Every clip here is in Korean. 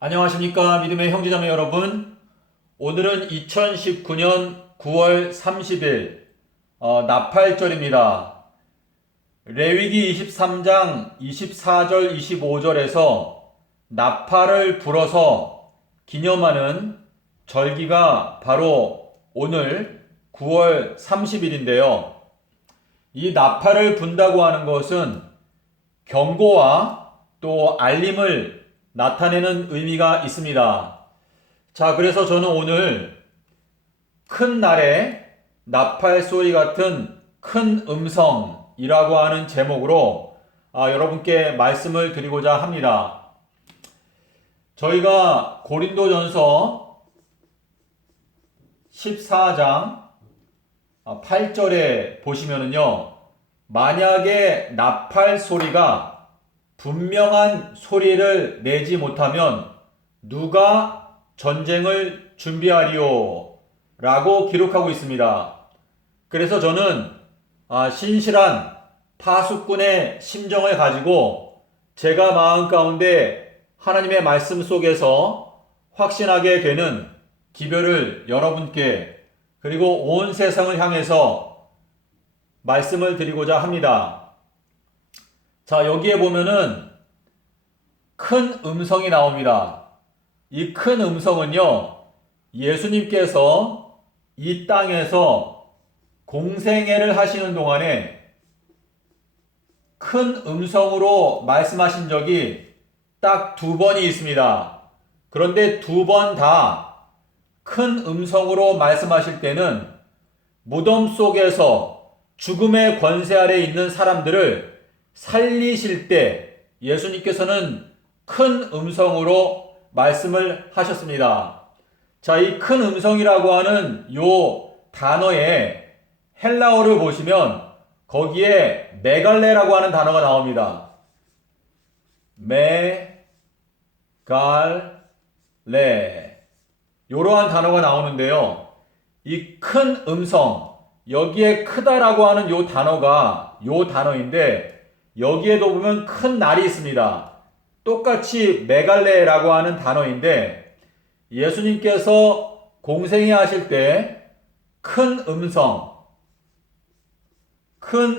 안녕하십니까 믿음의 형제자매 여러분. 오늘은 2019년 9월 30일 나팔절입니다. 레위기 23장 24절 25절에서 나팔을 불어서 기념하는 절기가 바로 오늘 9월 30일인데요. 이 나팔을 분다고 하는 것은 경고와 또 알림을 나타내는 의미가 있습니다. 자, 그래서 저는 오늘 큰 날에 나팔 소리 같은 큰 음성이라고 하는 제목으로 여러분께 말씀을 드리고자 합니다. 저희가 고린도전서 14장 8절에 보시면은요, 만약에 나팔 소리가 분명한 소리를 내지 못하면 누가 전쟁을 준비하리요? 라고 기록하고 있습니다. 그래서 저는 신실한 파수꾼의 심정을 가지고 제가 마음 가운데 하나님의 말씀 속에서 확신하게 되는 기별을 여러분께 그리고 온 세상을 향해서 말씀을 드리고자 합니다. 자, 여기에 보면은 큰 음성이 나옵니다. 이 큰 음성은요, 예수님께서 이 땅에서 공생애를 하시는 동안에 큰 음성으로 말씀하신 적이 딱 2번이 있습니다. 그런데 2번 다 큰 음성으로 말씀하실 때는 무덤 속에서 죽음의 권세 아래 있는 사람들을 살리실 때 예수님께서는 큰 음성으로 말씀을 하셨습니다. 자, 이 큰 음성이라고 하는 요 단어의 헬라어를 보시면 거기에 메갈레라고 하는 단어가 나옵니다. 메갈레. 이러한 단어가 나오는데요. 이 큰 음성, 여기에 크다라고 하는 요 단어가 요 단어인데 여기에도 보면 큰 날이 있습니다. 똑같이 메갈레라고 하는 단어인데 예수님께서 공생애 하실 때 큰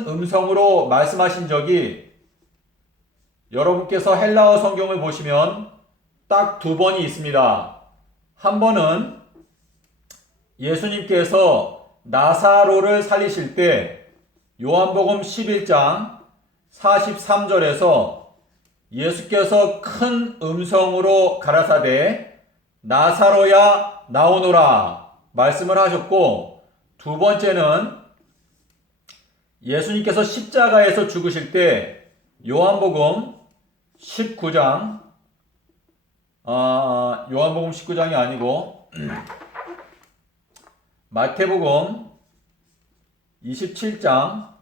음성으로 말씀하신 적이 여러분께서 헬라어 성경을 보시면 딱 2번이 있습니다. 한 번은 예수님께서 나사로를 살리실 때 요한복음 11장 43절에서 예수께서 큰 음성으로 가라사대 나사로야 나오노라 말씀을 하셨고, 2번째는 예수님께서 십자가에서 죽으실 때 요한복음 19장 요한복음 19장이 아니고 마태복음 27장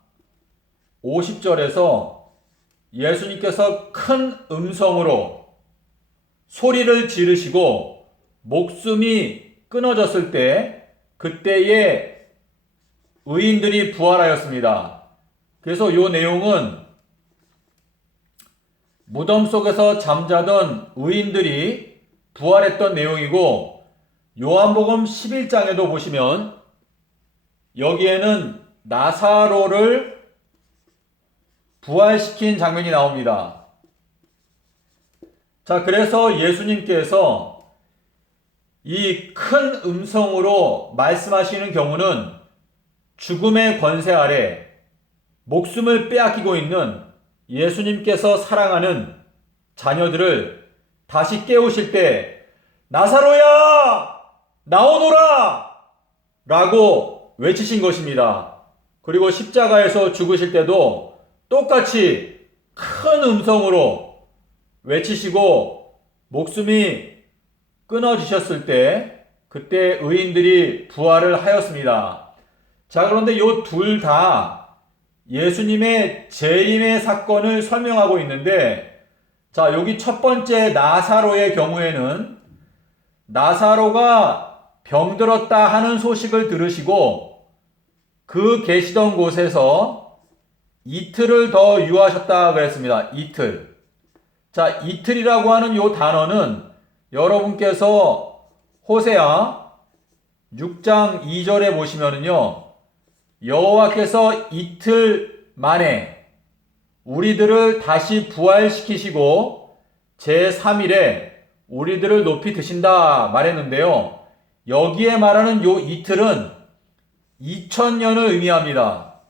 50절에서 예수님께서 큰 음성으로 소리를 지르시고 목숨이 끊어졌을 때 그때에 의인들이 부활하였습니다. 그래서 이 내용은 무덤 속에서 잠자던 의인들이 부활했던 내용이고, 요한복음 11장에도 보시면 여기에는 나사로를 부활시킨 장면이 나옵니다. 자, 그래서 예수님께서 이 큰 음성으로 말씀하시는 경우는 죽음의 권세 아래 목숨을 빼앗기고 있는 예수님께서 사랑하는 자녀들을 다시 깨우실 때 나사로야 나오노라 라고 외치신 것입니다. 그리고 십자가에서 죽으실 때도 똑같이 큰 음성으로 외치시고 목숨이 끊어지셨을 때 그때 의인들이 부활을 하였습니다. 자, 그런데 요 둘 다 예수님의 재림의 사건을 설명하고 있는데, 자, 여기 첫 번째 나사로의 경우에는 나사로가 병들었다 하는 소식을 들으시고 그 계시던 곳에서 이틀을 더 유하셨다 그랬습니다. 이틀. 자, 이틀이라고 하는 요 단어는 여러분께서 호세아 6장 2절에 보시면은요, 여호와께서 이틀 만에 우리들을 다시 부활시키시고 제3일에 우리들을 높이 드신다 말했는데요. 여기에 말하는 요 이틀은 2000년을 의미합니다.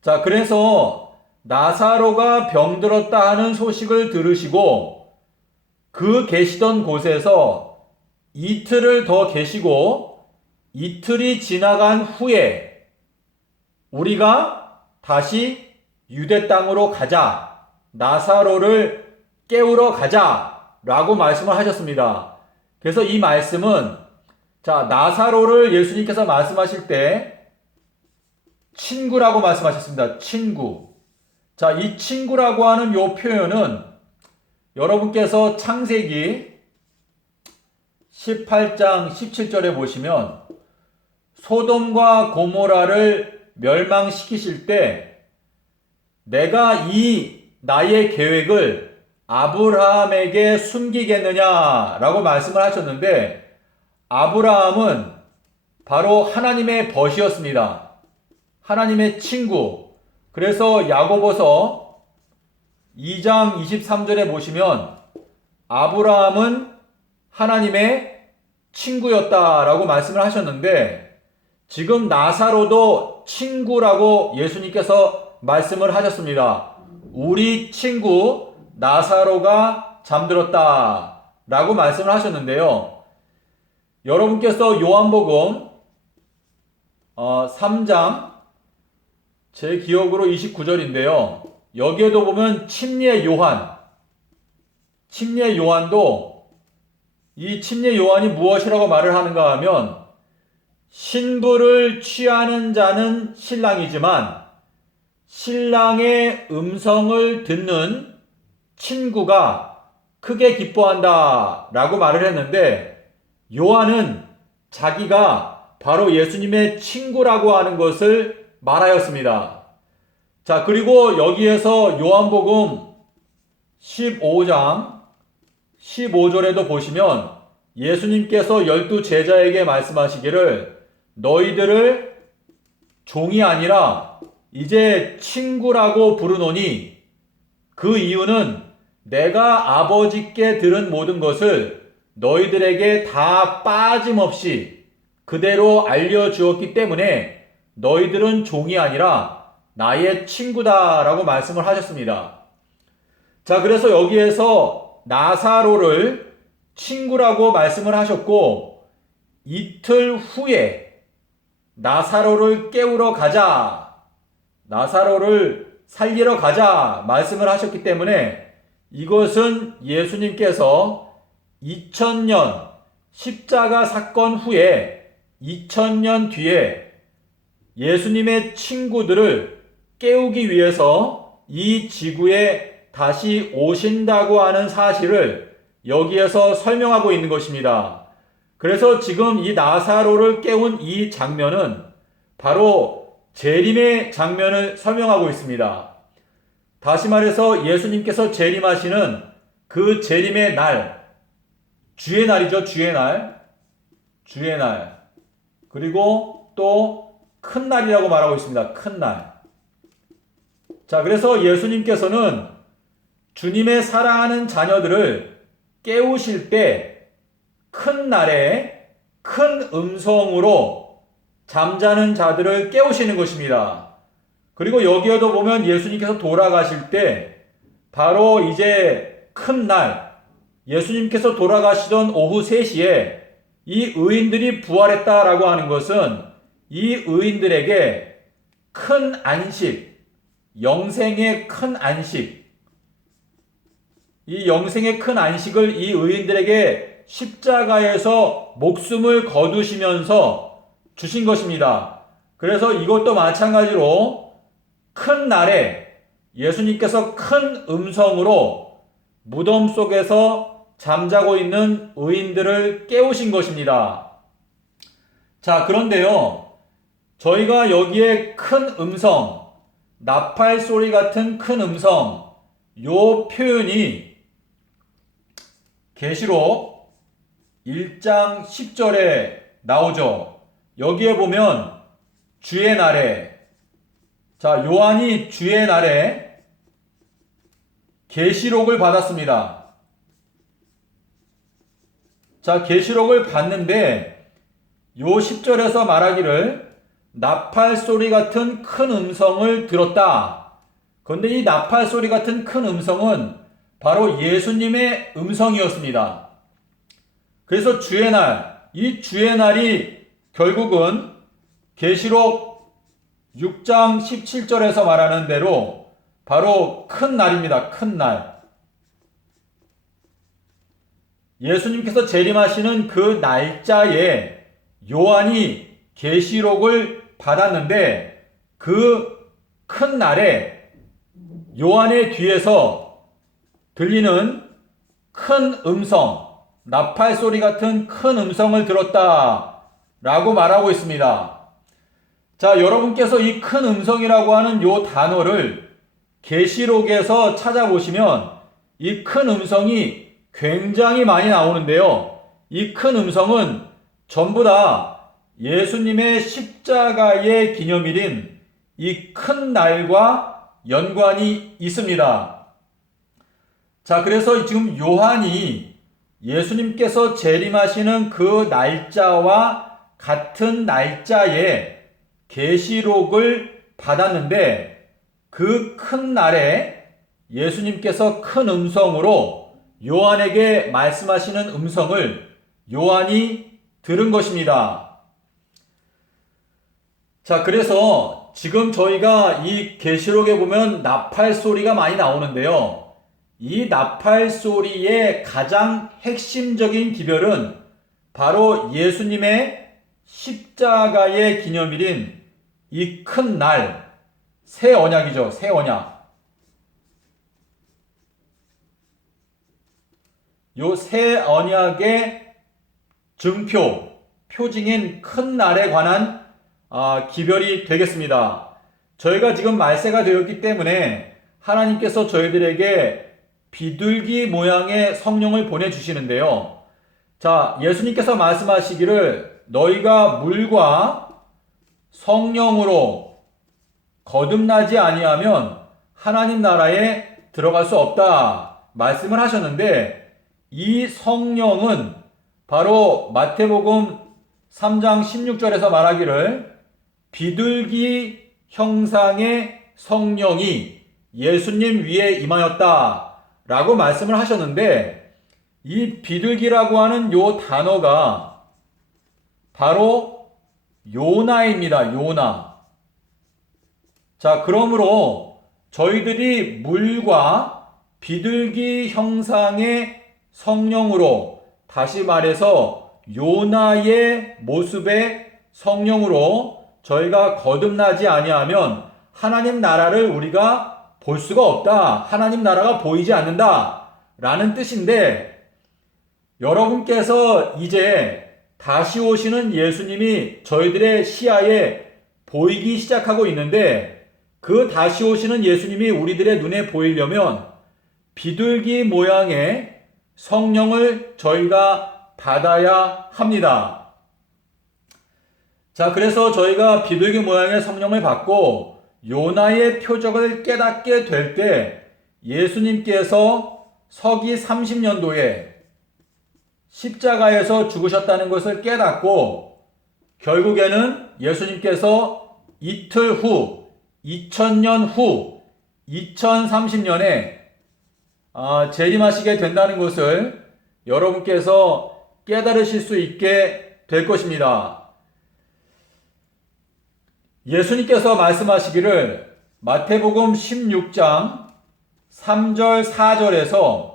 자, 그래서 나사로가 병들었다 하는 소식을 들으시고 그 계시던 곳에서 이틀을 더 계시고 이틀이 지나간 후에 우리가 다시 유대 땅으로 가자, 나사로를 깨우러 가자 라고 말씀을 하셨습니다. 그래서 이 말씀은, 자, 나사로를 예수님께서 말씀하실 때 친구라고 말씀하셨습니다. 친구. 자, 이 친구라고 하는 요 표현은 여러분께서 창세기 18장 17절에 보시면 소돔과 고모라를 멸망시키실 때 내가 이 나의 계획을 아브라함에게 숨기겠느냐라고 말씀을 하셨는데, 아브라함은 바로 하나님의 벗이었습니다. 하나님의 친구. 그래서 야고보서 2장 23절에 보시면 아브라함은 하나님의 친구였다라고 말씀을 하셨는데, 지금 나사로도 친구라고 예수님께서 말씀을 하셨습니다. 우리 친구 나사로가 잠들었다 라고 말씀을 하셨는데요. 여러분께서 요한복음 3장 제 기억으로 29절인데요. 여기에도 보면 침례 요한도 이 침례 요한이 무엇이라고 말을 하는가 하면, 신부를 취하는 자는 신랑이지만 신랑의 음성을 듣는 친구가 크게 기뻐한다 라고 말을 했는데, 요한은 자기가 바로 예수님의 친구라고 하는 것을 말하였습니다. 자, 그리고 여기에서 요한복음 15장 15절에도 보시면 예수님께서 12 제자에게 말씀하시기를 너희들을 종이 아니라 이제 친구라고 부르노니 그 이유는 내가 아버지께 들은 모든 것을 너희들에게 다 빠짐없이 그대로 알려주었기 때문에 너희들은 종이 아니라 나의 친구다라고 말씀을 하셨습니다. 자, 그래서 여기에서 나사로를 친구라고 말씀을 하셨고, 이틀 후에 나사로를 깨우러 가자, 나사로를 살리러 가자 말씀을 하셨기 때문에 이것은 예수님께서 2000년 십자가 사건 후에 2000년 뒤에 예수님의 친구들을 깨우기 위해서 이 지구에 다시 오신다고 하는 사실을 여기에서 설명하고 있는 것입니다. 그래서 지금 이 나사로를 깨운 이 장면은 바로 재림의 장면을 설명하고 있습니다. 다시 말해서 예수님께서 재림하시는 그 재림의 날, 주의 날이죠. 주의 날. 그리고 또 큰 날이라고 말하고 있습니다. 큰 날. 자, 그래서 예수님께서는 주님의 사랑하는 자녀들을 깨우실 때 큰 날에 큰 음성으로 잠자는 자들을 깨우시는 것입니다. 그리고 여기에도 보면 예수님께서 돌아가실 때 바로 이제 큰 날, 예수님께서 돌아가시던 오후 3시에 이 의인들이 부활했다라고 하는 것은 이 의인들에게 큰 안식, 영생의 큰 안식, 이 영생의 큰 안식을 이 의인들에게 십자가에서 목숨을 거두시면서 주신 것입니다. 그래서 이것도 마찬가지로 큰 날에 예수님께서 큰 음성으로 무덤 속에서 잠자고 있는 의인들을 깨우신 것입니다. 자, 그런데요, 저희가 여기에 큰 음성, 나팔 소리 같은 큰 음성, 요 표현이 계시록 1장 10절에 나오죠. 여기에 보면 주의 날에, 자, 요한이 주의 날에 계시록을 받았습니다. 자, 계시록을 받는데 요 10절에서 말하기를 나팔 소리 같은 큰 음성을 들었다. 그런데 이 나팔 소리 같은 큰 음성은 바로 예수님의 음성이었습니다. 그래서 주의 날, 이 주의 날이 결국은 계시록 6장 17절에서 말하는 대로 바로 큰 날입니다. 큰 날. 예수님께서 재림하시는 그 날짜에 요한이 계시록을 받았는데 그 큰 날에 요한의 뒤에서 들리는 큰 음성, 나팔 소리 같은 큰 음성을 들었다 라고 말하고 있습니다. 자, 여러분께서 이 큰 음성이라고 하는 요 단어를 계시록에서 찾아보시면 이 큰 음성이 굉장히 많이 나오는데요. 이 큰 음성은 전부 다 예수님의 십자가의 기념일인 이 큰 날과 연관이 있습니다. 자, 그래서 지금 요한이 예수님께서 재림하시는 그 날짜와 같은 날짜에 계시록을 받았는데 그 큰 날에 예수님께서 큰 음성으로 요한에게 말씀하시는 음성을 요한이 들은 것입니다. 자, 그래서 지금 저희가 이 계시록에 보면 나팔 소리가 많이 나오는데요. 이 나팔 소리의 가장 핵심적인 기별은 바로 예수님의 십자가의 기념일인 이 큰 날, 새 언약이죠. 새 언약. 요 새 언약의 증표, 표징인 큰 날에 관한 기별이 되겠습니다. 저희가 지금 말세가 되었기 때문에 하나님께서 저희들에게 비둘기 모양의 성령을 보내주시는데요. 자, 예수님께서 말씀하시기를 너희가 물과 성령으로 거듭나지 아니하면 하나님 나라에 들어갈 수 없다 말씀을 하셨는데 이 성령은 바로 마태복음 3장 16절에서 말하기를 비둘기 형상의 성령이 예수님 위에 임하였다 라고 말씀을 하셨는데 이 비둘기라고 하는 요 단어가 바로 요나입니다. 요나. 자, 그러므로 저희들이 물과 비둘기 형상의 성령으로, 다시 말해서 요나의 모습의 성령으로 저희가 거듭나지 아니하면 하나님 나라를 우리가 볼 수가 없다. 하나님 나라가 보이지 않는다. 라는 뜻인데 여러분께서 이제 다시 오시는 예수님이 저희들의 시야에 보이기 시작하고 있는데 그 다시 오시는 예수님이 우리들의 눈에 보이려면 비둘기 모양의 성령을 저희가 받아야 합니다. 자, 그래서 저희가 비둘기 모양의 성령을 받고 요나의 표적을 깨닫게 될 때 예수님께서 서기 30년도에 십자가에서 죽으셨다는 것을 깨닫고 결국에는 예수님께서 이틀 후 2000년 후 2030년에 재림하시게 된다는 것을 여러분께서 깨달으실 수 있게 될 것입니다. 예수님께서 말씀하시기를 마태복음 16장 3절 4절에서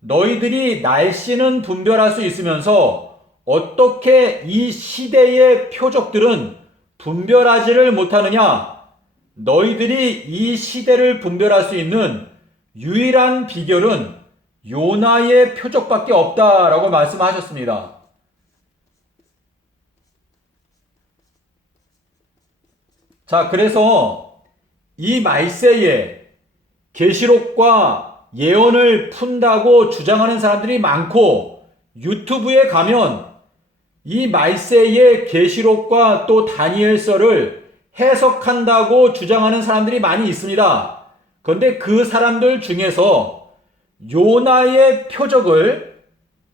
너희들이 날씨는 분별할 수 있으면서 어떻게 이 시대의 표적들은 분별하지를 못하느냐? 너희들이 이 시대를 분별할 수 있는 유일한 비결은 요나의 표적밖에 없다라고 말씀하셨습니다. 자, 그래서 이 말세에 계시록과 예언을 푼다고 주장하는 사람들이 많고, 유튜브에 가면 이 말세의 계시록과 또 다니엘서를 해석한다고 주장하는 사람들이 많이 있습니다. 그런데 그 사람들 중에서 요나의 표적을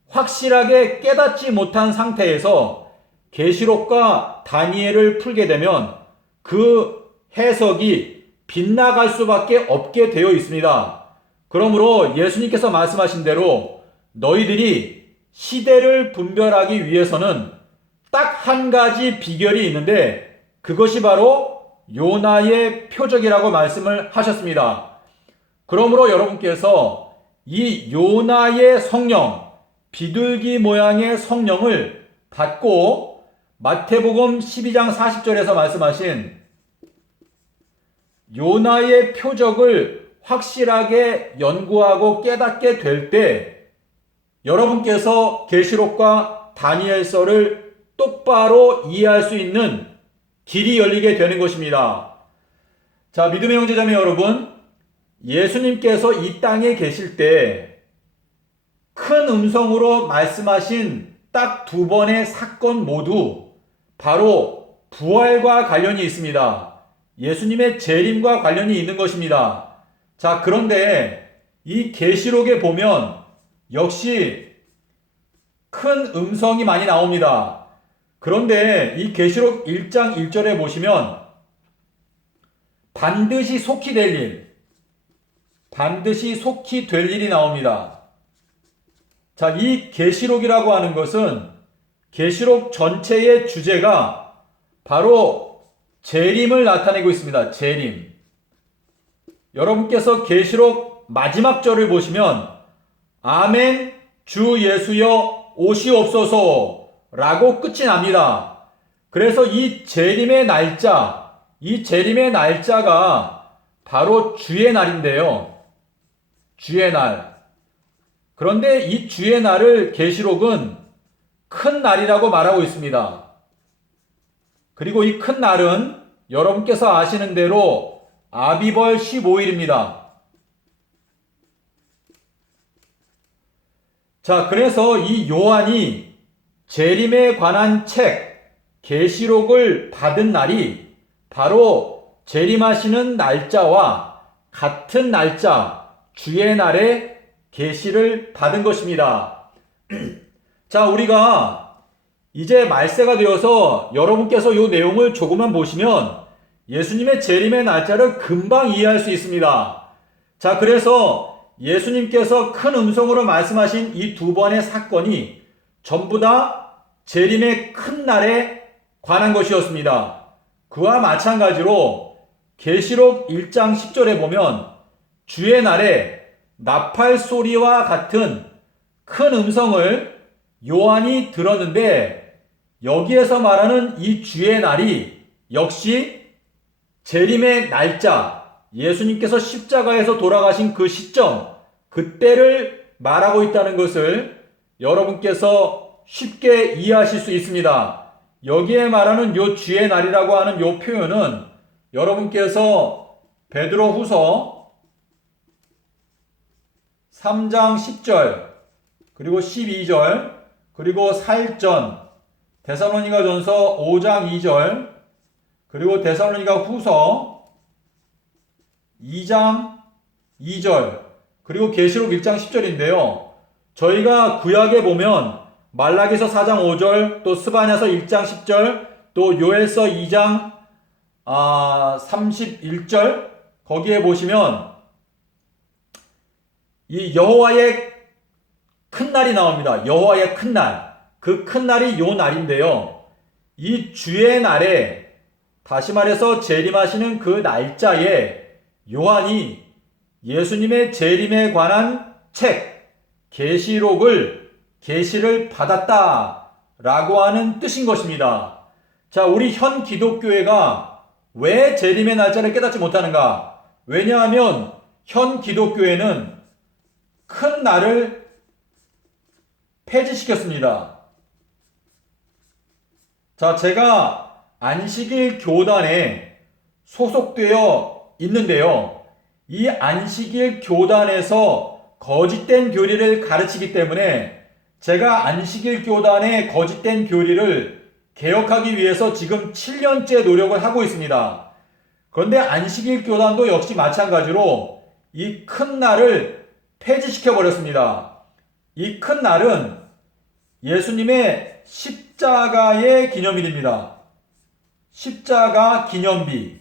확실하게 깨닫지 못한 상태에서 계시록과 다니엘을 풀게 되면 그 해석이 빗나갈 수밖에 없게 되어 있습니다. 그러므로 예수님께서 말씀하신 대로 너희들이 시대를 분별하기 위해서는 딱 한 가지 비결이 있는데 그것이 바로 요나의 표적이라고 말씀을 하셨습니다. 그러므로 여러분께서 이 요나의 성령, 비둘기 모양의 성령을 받고 마태복음 12장 40절에서 말씀하신 요나의 표적을 확실하게 연구하고 깨닫게 될 때 여러분께서 계시록과 다니엘서를 똑바로 이해할 수 있는 길이 열리게 되는 것입니다. 자, 믿음의 형제자매 여러분, 예수님께서 이 땅에 계실 때 큰 음성으로 말씀하신 딱 두 번의 사건 모두 바로 부활과 관련이 있습니다. 예수님의 재림과 관련이 있는 것입니다. 자, 그런데 이 계시록에 보면 역시 큰 음성이 많이 나옵니다. 그런데 이 계시록 1장 1절에 보시면 반드시 속히 될 일, 반드시 속히 될 일이 나옵니다. 자, 이 계시록이라고 하는 것은 계시록 전체의 주제가 바로 재림을 나타내고 있습니다. 재림. 여러분께서 계시록 마지막 절을 보시면 아멘 주 예수여 오시옵소서 라고 끝이 납니다. 그래서 이 재림의 날짜가 바로 주의 날인데요. 주의 날. 그런데 이 주의 날을 계시록은 큰 날이라고 말하고 있습니다. 그리고 이 큰 날은 여러분께서 아시는 대로 아비벌 15일입니다. 자, 그래서 이 요한이 재림에 관한 책 계시록을 받은 날이 바로 재림하시는 날짜와 같은 날짜 주의 날에 계시를 받은 것입니다. 자, 우리가 이제 말세가 되어서 여러분께서 이 내용을 조금만 보시면 예수님의 재림의 날짜를 금방 이해할 수 있습니다. 자, 그래서 예수님께서 큰 음성으로 말씀하신 이 두 번의 사건이 전부 다 재림의 큰 날에 관한 것이었습니다. 그와 마찬가지로 계시록 1장 10절에 보면 주의 날에 나팔 소리와 같은 큰 음성을 요한이 들었는데 여기에서 말하는 이 주의 날이 역시 재림의 날짜, 예수님께서 십자가에서 돌아가신 그 시점, 그때를 말하고 있다는 것을 여러분께서 쉽게 이해하실 수 있습니다. 여기에 말하는 요 주의 날이라고 하는 요 표현은 여러분께서 베드로후서 3장 10절 그리고 12절 그리고 사일전 데살로니가전서 5장 2절 그리고 데살로니가 후서 2장 2절 그리고 계시록 1장 10절인데요. 저희가 구약에 보면 말라기서 4장 5절 또 스바냐서 1장 10절 또 요엘서 2장 31절 거기에 보시면 이 여호와의 큰 날이 나옵니다. 여호와의 큰 날. 그 큰 날이 요 날인데요. 이 주의 날에 다시 말해서 재림하시는 그 날짜에 요한이 예수님의 재림에 관한 책 계시를 받았다라고 하는 뜻인 것입니다. 자, 우리 현 기독교회가 왜 재림의 날짜를 깨닫지 못하는가? 왜냐하면 현 기독교회는 큰 날을 폐지시켰습니다. 자, 제가 안식일 교단에 소속되어 있는데요. 이 안식일 교단에서 거짓된 교리를 가르치기 때문에 제가 안식일 교단의 거짓된 교리를 개혁하기 위해서 지금 7년째 노력을 하고 있습니다. 그런데 안식일 교단도 역시 마찬가지로 이 큰 날을 폐지시켜 버렸습니다. 이 큰 날은 예수님의 십자가의 기념일입니다. 십자가 기념비.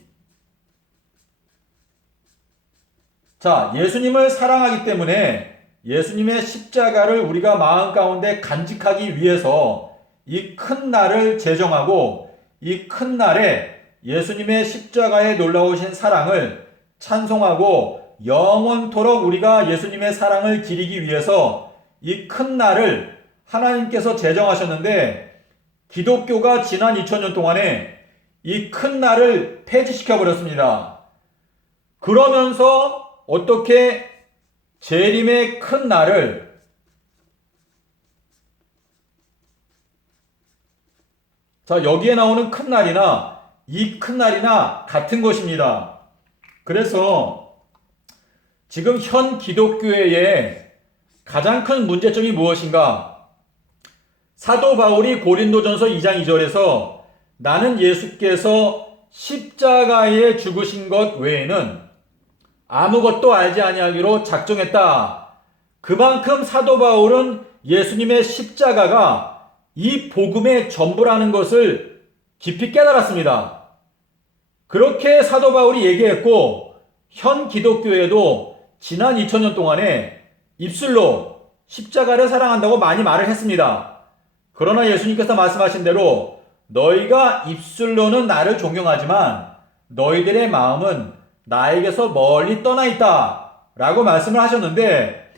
자, 예수님을 사랑하기 때문에 예수님의 십자가를 우리가 마음 가운데 간직하기 위해서 이 큰 날을 제정하고 이 큰 날에 예수님의 십자가에 놀라우신 사랑을 찬송하고 영원토록 우리가 예수님의 사랑을 기리기 위해서 이 큰 날을 하나님께서 제정하셨는데 기독교가 지난 2000년 동안에 이 큰 날을 폐지시켜 버렸습니다. 그러면서 어떻게 재림의 큰 날을 자, 여기에 나오는 큰 날이나 이 큰 날이나 같은 것입니다. 그래서 지금 현 기독교회의 가장 큰 문제점이 무엇인가? 사도 바울이 고린도전서 2장 2절에서 나는 예수께서 십자가에 죽으신 것 외에는 아무것도 알지 아니하기로 작정했다. 그만큼 사도 바울은 예수님의 십자가가 이 복음의 전부라는 것을 깊이 깨달았습니다. 그렇게 사도 바울이 얘기했고 현 기독교에도 지난 2000년 동안에 입술로 십자가를 사랑한다고 많이 말을 했습니다. 그러나 예수님께서 말씀하신 대로 너희가 입술로는 나를 존경하지만 너희들의 마음은 나에게서 멀리 떠나 있다 라고 말씀을 하셨는데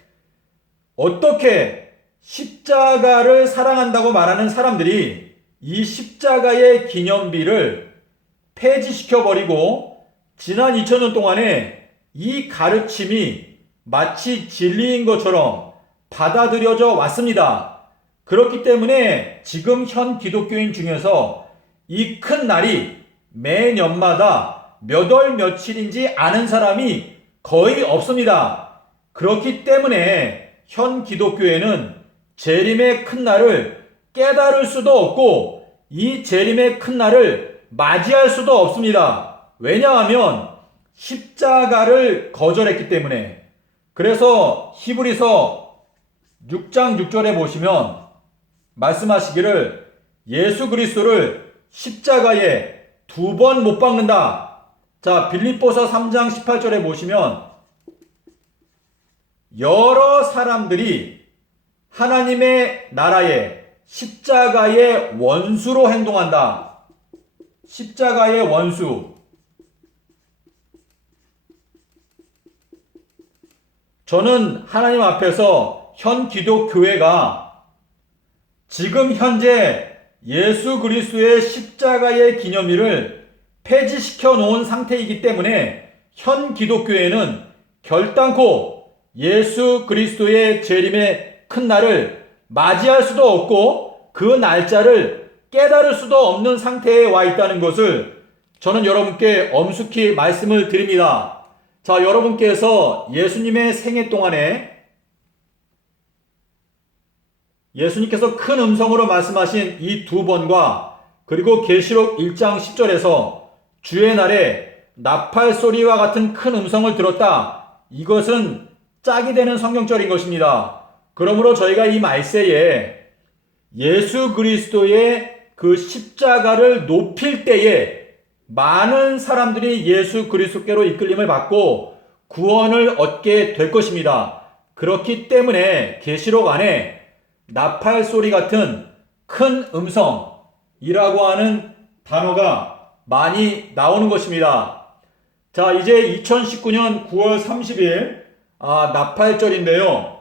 어떻게 십자가를 사랑한다고 말하는 사람들이 이 십자가의 기념비를 폐지시켜버리고 지난 2000년 동안에 이 가르침이 마치 진리인 것처럼 받아들여져 왔습니다. 그렇기 때문에 지금 현 기독교인 중에서 이 큰 날이 매년마다 몇 월 며칠인지 아는 사람이 거의 없습니다. 그렇기 때문에 현 기독교회는 재림의 큰 날을 깨달을 수도 없고 이 재림의 큰 날을 맞이할 수도 없습니다. 왜냐하면 십자가를 거절했기 때문에. 그래서 히브리서 6장 6절에 보시면 말씀하시기를 예수 그리스도를 십자가에 2번 못 박는다. 자, 빌립보서 3장 18절에 보시면 여러 사람들이 하나님의 나라에 십자가의 원수로 행동한다. 십자가의 원수. 저는 하나님 앞에서 현 기독교회가 지금 현재 예수 그리스도의 십자가의 기념일을 폐지시켜 놓은 상태이기 때문에 현 기독교회는 결단코 예수 그리스도의 재림의 큰 날을 맞이할 수도 없고 그 날짜를 깨달을 수도 없는 상태에 와 있다는 것을 저는 여러분께 엄숙히 말씀을 드립니다. 자, 여러분께서 예수님의 생애 동안에 예수님께서 큰 음성으로 말씀하신 이 2번과 그리고 계시록 1장 10절에서 주의 날에 나팔 소리와 같은 큰 음성을 들었다. 이것은 짝이 되는 성경절인 것입니다. 그러므로 저희가 이 말세에 예수 그리스도의 그 십자가를 높일 때에 많은 사람들이 예수 그리스도께로 이끌림을 받고 구원을 얻게 될 것입니다. 그렇기 때문에 계시록 안에 나팔 소리 같은 큰 음성이라고 하는 단어가 많이 나오는 것입니다. 자, 이제 2019년 9월 30일 나팔절인데요.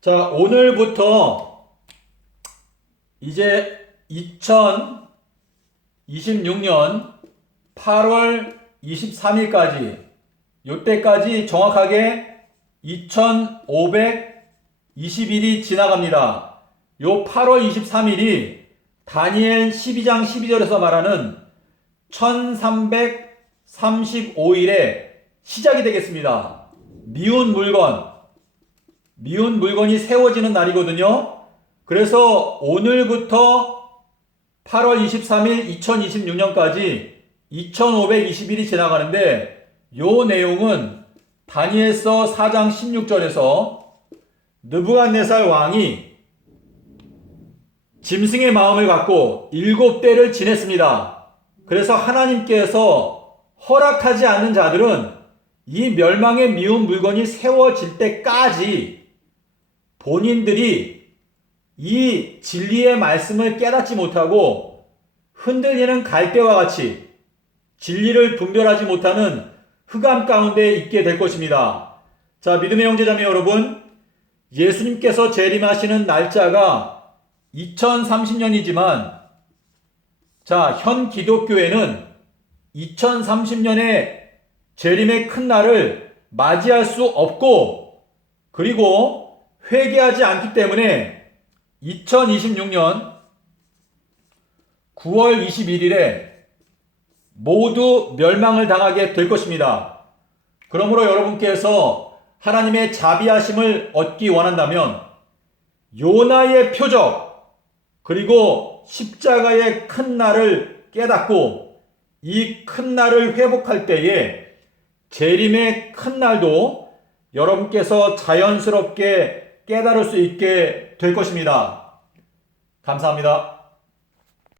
자, 오늘부터 이제 2026년 8월 23일까지 요때까지 정확하게 2520일이 지나갑니다. 요 8월 23일이 다니엘 12장 12절에서 말하는 1335일의 시작이 되겠습니다. 미운 물건이 세워지는 날이거든요. 그래서 오늘부터 8월 23일 2026년까지 2520일이 지나가는데 요 내용은 다니엘서 4장 16절에서 느부갓네살 왕이 짐승의 마음을 갖고 7대를 지냈습니다. 그래서 하나님께서 허락하지 않는 자들은 이 멸망의 미운 물건이 세워질 때까지 본인들이 이 진리의 말씀을 깨닫지 못하고 흔들리는 갈대와 같이 진리를 분별하지 못하는 흑암 가운데 있게 될 것입니다. 자, 믿음의 형제자매 여러분, 예수님께서 재림하시는 날짜가 2030년이지만 자, 현 기독교회는 2030년의 재림의 큰 날을 맞이할 수 없고 그리고 회개하지 않기 때문에 2026년 9월 21일에 모두 멸망을 당하게 될 것입니다. 그러므로 여러분께서 하나님의 자비하심을 얻기 원한다면 요나의 표적 그리고 십자가의 큰 날을 깨닫고 이 큰 날을 회복할 때에 재림의 큰 날도 여러분께서 자연스럽게 깨달을 수 있게 될 것입니다. 감사합니다.